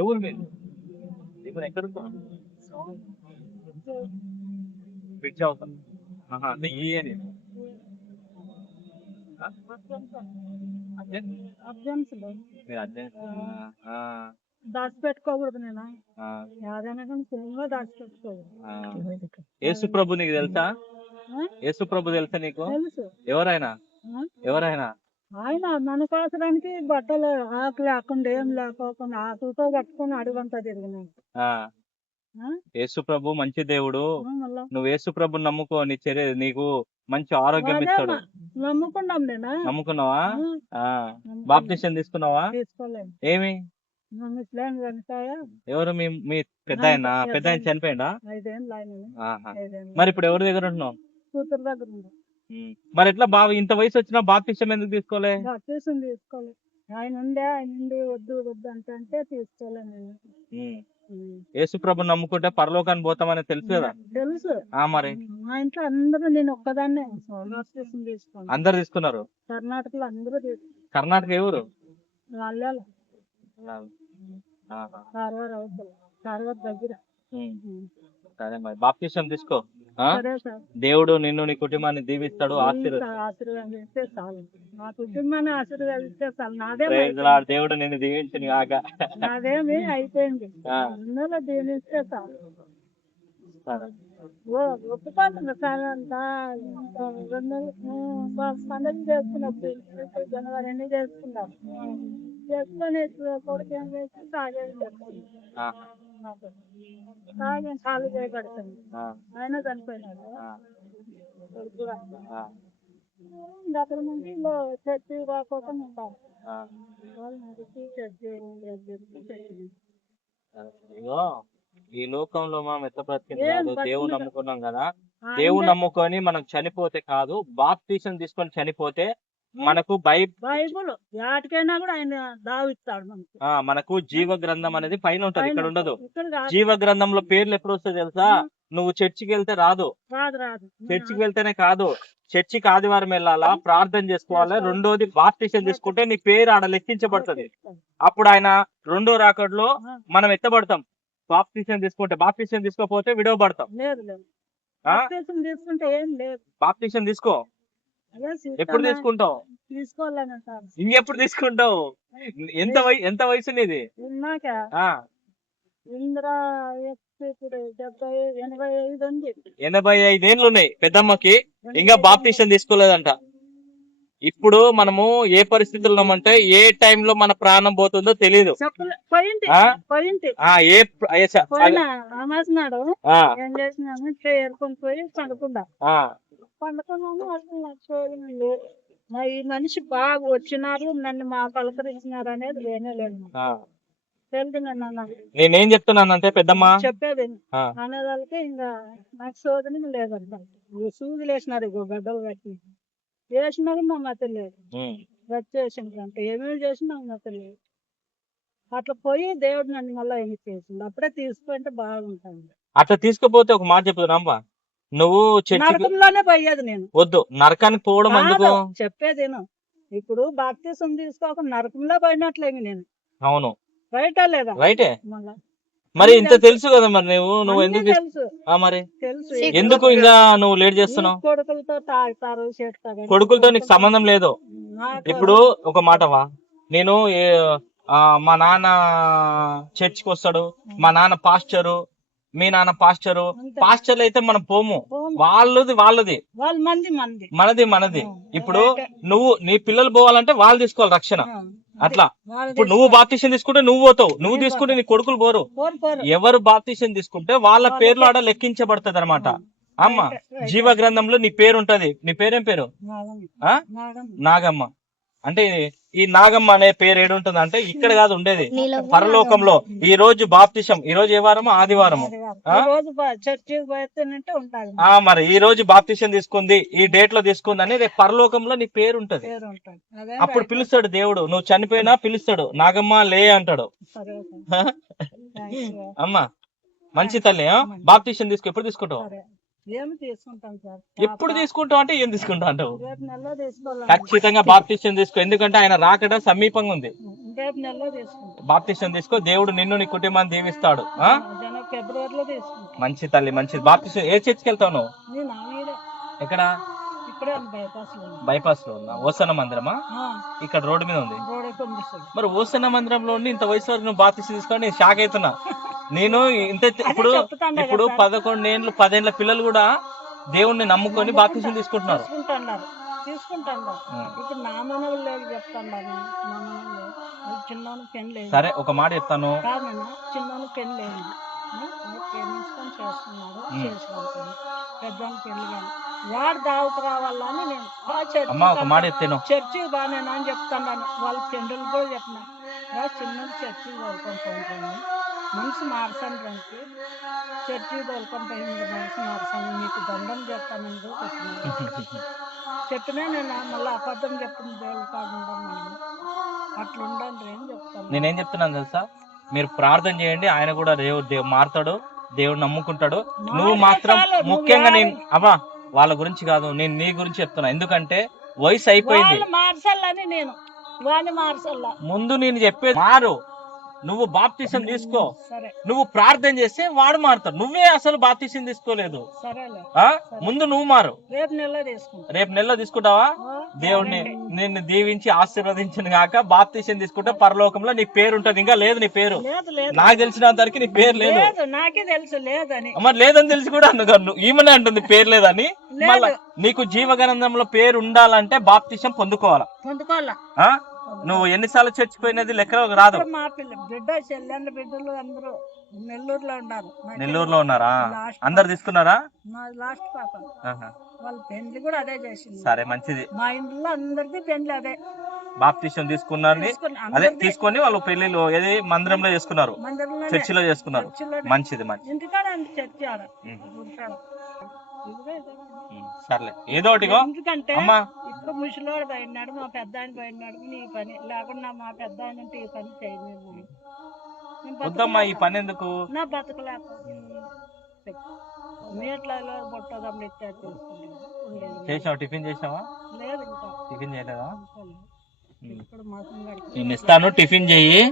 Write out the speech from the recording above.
ఎవరు మీరు? ఇప్పుడు ఎక్కడ పిచ్చి అవుతాం. అంటే ఈ అని మీరు అదే దాచిపెట్టుకోకూడదు నేను ఏదైనా కానీ ఫోన్లో దాచిపెట్టుకోకూడదు. యేసు ప్రభు నీకు తెలుసా? యేసు ప్రభు తెలుసా నీకు? తెలుసు. ఎవరైనా ఎవరైనా ఆయన మన కోసడానికి బట్టలు ఆకు లేకుండా ఏం లేకోకుండా ఆకులతో కట్టుకొని అడుగంతా తిరిగినాడు. యేసు ప్రభు మంచి దేవుడు. మళ్ళా నువ్వు యేసు ప్రభు నమ్ముకో, నీ నీకు మంచి ఆరోగ్యం ఇస్తాడు. నమ్ముకున్నాం నేను. నమ్ముకున్నావా? బాప్టిజం తీసుకున్నావా? తీసుకోలేదు. ఏమి ఎవరు మీ పెద్ద ఆయన చనిపోయిందా? 5 ఏళ్ళు ఆయన. మరి ఇప్పుడు ఎవరి దగ్గర ఉంటున్నావు? కూతురు దగ్గర ఉంది. మరి ఎట్లా ఇంత వయసు వచ్చినా బాప్టిజం ఎందుకు తీసుకోలే? బాప్టిజం తీసుకోలేదు. ఆయన ఉండి వద్దు వద్దు అంటే తీసుకోలే నేను. యేసు ప్రభు నమ్ముకుంటే పరలోకాన్ని పోతామని తెలుసు కదా? తెలుసు. మరి మా ఇంట్లో అందరూ, నేను ఒక్కదాన్నే బాప్టిజం తీసుకోను. అందరు తీసుకున్నారు? కర్ణాటకలో అందరూ తీసుకున్నారు. కర్ణాటక ఎవరు? వాళ్ళ కార్వార్ దగ్గర. సరే మరి బాప్టిజం తీసుకో. దేవుడు నిన్ను నీ కుటుంబాన్ని దీవిస్తాడు, ఆశీర్వాదిస్తే చాలు. నా కుటుంబాన్ని ఆశీర్వాదిస్తే చాలు. దేవుడు నిన్ను దీవించని నాదేమి అయిపోయింది. అందులో దీవిస్తే చాలు. ఒప్పుకోండి సార్. అంతా 2 పండుగ చేసుకున్నప్పుడు జనవరి ఎన్ని చేసుకున్నాం. చేసుకొని కొడుకు ఏం చేసి తాగేది తాగే కాలు చేయబడుతుంది. ఆయన చనిపోయినాడు. అక్కడ నుండి చర్చి రాకోకుండా ఉంటారు. ఈ లోకంలో మనం ఎట్లా బ్రతికింది? దేవుడు నమ్ముకున్నాం కదా, దేవుడు నమ్ముకొని మనం చనిపోతే కాదు, బాప్టిజం తీసుకొని చనిపోతే మనకు బైబుల్ వాటికైనా కూడా ఆయన దావిస్తాడు. మనకు జీవ గ్రంథం అనేది పైన ఉంటది, ఇక్కడ ఉండదు. జీవ గ్రంథంలో పేర్లు ఎప్పుడు వస్తాయి తెలుసా? నువ్వు చర్చికి వెళ్తే రాదు. చర్చికి వెళ్తేనే కాదు, చర్చికి ఆదివారం వెళ్ళాలా, ప్రార్థన చేసుకోవాలా. రెండోది బాప్టిజం తీసుకుంటే నీ పేరు ఆడ లెక్కించబడుతుంది. అప్పుడు ఆయన రెండో రాకడలో మనం ఎత్తబడతాం. బాప్టిజం తీసుకుంటే, బాప్టిజం తీసుకోకపోతే విడవబడతాం. బాప్టిజం తీసుకో. ఎప్పుడు తీసుకుంటావు? ఇంకెప్పుడు తీసుకుంటావు? ఎంత వయసు నీది? 85 ఏళ్ళు ఉన్నాయి పెద్దమ్మకి, ఇంకా బాప్టిజం తీసుకోలేదంట. ఇప్పుడు మనము ఏ పరిస్థితుల్లో ఉన్నామంటే ఏ టైంలో మన ప్రాణం పోతుందో తెలియదు. ఈ మనిషి బాగా వచ్చినారు, నన్ను మా పలకరించినారు అనేది వినలేదు. నేనేం చెప్తున్నానంటే పెద్దమ్మ చెప్పేది అనేదానికి ఇంకా నాకు శోధన లేదంట. సూదులు వేసినారు, గడ్డలు కట్టి వేసినారు. మా మత లేదు, వచ్చేసిందంటే ఏమేమి చేసినా మత లేదు. అట్లా పోయి దేవుడు నన్ను మళ్ళీ ఏమి చేసింది. అప్పుడే తీసుకుంటే బాగుంటుంది. అట్లా తీసుకుపోతే ఒక మాట చెప్తున్నా, నువ్వు నరకంలోనే పోయేది. నేను వద్దు, నరకానికి పోవడం ఎందుకు చెప్పేదేను. ఇప్పుడు బాప్టిజం తీసుకోకుండా నరకంలో పోయినట్లేమి నేను. అవును, రైటా లేదా? రైటే. మరి ఇంత తెలుసు కదా, మరి నువ్వు ఎందుకు తెలుసు? మరి ఎందుకు ఇంకా నువ్వు లేట్ చేస్తున్నావు? కొడుకులతో తాగుతారు, కొడుకులతో నీకు సంబంధం లేదు. ఇప్పుడు ఒక మాటవా, నేను మా నాన్న చర్చికి వస్తాడు, మా నాన్న పాస్టరు, మీ నాన్న పాస్టరు. పాస్టర్లు అయితే మనం పోము, వాళ్ళది మనది. ఇప్పుడు నువ్వు నీ పిల్లలు పోవాలంటే వాళ్ళు తీసుకోవాలి రక్షణ. అట్లా ఇప్పుడు నువ్వు బాప్టిజం తీసుకుంటే నువ్వు పోతావు, నువ్వు తీసుకుంటే నీ కొడుకులు పోరు. ఎవరు బాప్టిజం తీసుకుంటే వాళ్ళ పేర్లు ఆడ లెక్కించబడుతుంది అనమాట. అమ్మ, జీవ గ్రంథంలో నీ పేరు ఉంటది. నీ పేరేం పేరు? నాగమ్మ. అంటే ఈ నాగమ్మ అనే పేరు ఏడుంటుంది అంటే ఇక్కడ కాదు ఉండేది, పరలోకంలో. ఈ రోజు బాప్టిజం, ఈ రోజు ఏ వారము? ఆదివారము. మరి ఈ రోజు బాప్టిజం తీసుకుంది, ఈ డేట్ లో తీసుకుంది అని రేపు పరలోకంలో నీ పేరు ఉంటది. అప్పుడు పిలుస్తాడు దేవుడు, నువ్వు చనిపోయినా పిలుస్తాడు, నాగమ్మ లే అంటాడు. అమ్మా మంచి తల్లి, బాప్టిజం తీసుకో. ఎప్పుడు తీసుకుంటావు? ఏమి తీసుకుంటాం సార్. ఎప్పుడు తీసుకుంటావు అంటే ఏం తీసుకుంటావు అంటావు? రేపు నెలలో తీసుకోవాలి. ఖచ్చితంగా బాప్తిష్యం తీసుకో, ఎందుకంటే ఆయన రాకడ సమీపంగా ఉంది. రేపు నెలలో తీసుకుంటాం. బాప్తిష్యం తీసుకో, దేవుడు నిన్ను నీ కుటుంబాన్ని దీవిస్తాడు. ఆ ఫిబ్రవరిలో తీసుకుంటాం. మంచి తల్లి, మంచిది. బాప్తిష్యం ఏ చర్చికి వెళ్తావు నువ్వు? నేను ఆమెడే. ఎక్కడ? ఇక్కడే బైపాస్ లో. బైపాస్ లో ఉందా? ఓసన్న మందిరమా? ఇక్కడ రోడ్డు మీద ఉంది. మరి ఓసన్న మందిరంలో ఉండి ఇంత వయసు వరకు నువ్వు బాప్తిష్యం తీసుకొని నేను షాక్ అవుతున్నా. నేను ఇంత ఇప్పుడు 11 ఏళ్ళు 10 ఏళ్ళ పిల్లలు కూడా దేవుణ్ణి నమ్ముకొని బాప్తిష్యం తీసుకుంటున్నారు. ఇప్పుడు నా మనవులు చెప్తాను. చిన్న పెళ్ళి. సరే ఒక మాట చెప్తాను. చిన్న పెళ్ళి అయింది, ప్రేమించుకొని చేసుకున్నాడు, చేసుకుంటాను. పెద్దాన్ని పెళ్లి కానీ వాడు దావుకు రావాలని నేను ఒక మాట చెప్తాను. చర్చి బాగానేనా అని చెప్తాను. వాళ్ళ పెండులు కూడా చెప్పిన చిన్నది చర్చి తోలుకొని మనసు మార్చండి రండి, చర్చి తోలుకొని పోయింది మనసు మార్చండి, మీకు దండం చెప్తానని కూడా చెప్పినా నేను మళ్ళీ అబద్ధం చెప్పింది దేవుడు కాకుండా అట్లా ఉండండి అని చెప్తాను. నేనేం చెప్తున్నాను తెలుసా, మీరు ప్రార్థన చేయండి, ఆయన కూడా దేవుడు మారుతాడు, దేవుడు నమ్ముకుంటాడు. నువ్వు మాత్రం ముఖ్యంగా నేను వాళ్ళ గురించి కాదు, నేను నీ గురించి చెప్తున్నా. ఎందుకంటే వయసు అయిపోయింది. మార్చాలని నేను వాడిని మార్చాల. ముందు నేను చెప్పేది మారు, నువ్వు బాప్తిసం తీసుకో, నువ్వు ప్రార్థన చేస్తే వాడు మారుతాడు. నువ్వే అసలు బాప్తిసం తీసుకోలేదు. ముందు నువ్వు మారు. రేపు నెలలో తీసుకుంటావా? దేవుడిని నిన్ను దీవించి ఆశీర్వదించిన గాక బాప్తిసం తీసుకుంటే పరలోకంలో నీ పేరు ఉంటది. ఇంకా లేదు నీ పేరు, నాకు తెలిసినంత వరకు నీ పేరు లేదు. నాకే తెలుసు లేదని. మరి లేదని తెలిసి కూడా ఈమెనే అంటుంది పేరు లేదని. మళ్ళా నీకు జీవగ్రంథంలో పేరు ఉండాలంటే బాప్తిసం పొందుకోవాలా. నువ్వు ఎన్నిసార్లు చచ్చిపోయినది లెక్కలోకి రాదు. మా బిడ్డ చెల్లెండ్ల బిడ్డలు అందరూ నెల్లూరులో ఉన్నారు. నెల్లూరులో ఉన్నారా? అందరు తీసుకున్నారా? లాస్ట్ పాప వాళ్ళ పెళ్లి కూడా అదే చేసింది. సరే మంచిది. మా ఇంట్లో అందరిది పెళ్లి అదే. బాప్తిసం తీసుకున్నారని అదే తీసుకొని వాళ్ళు పెళ్లిలో ఏది మందిరంలో చేసుకున్నారు, చర్చిలో చేసుకున్నారు. మంచిది మంచిది. ఇంటికాడ చర్చి ఆడ. సర్లే ఏదో ఒకటిగో. ఎందుకంటే ఇప్పుడు ముసలివాడు పోయినాడు, మా పెద్ద ఆయన పోయినాడు, నీ పని లేకుండా మా పెద్ద ఆయన అంటే ఈ పని చేయలేదు. వద్దమ్మా ఈ పని ఎందుకు? నా బతకలేక నీటిలో బొట్టదమ్మ ఎత్తే చేసావా? టిఫిన్ చేసావా? లేదు ఇంకా టిఫిన్ చేయలేదా? ఇప్పుడు మాసం నేను ఇస్తాను, టిఫిన్ చెయ్యి.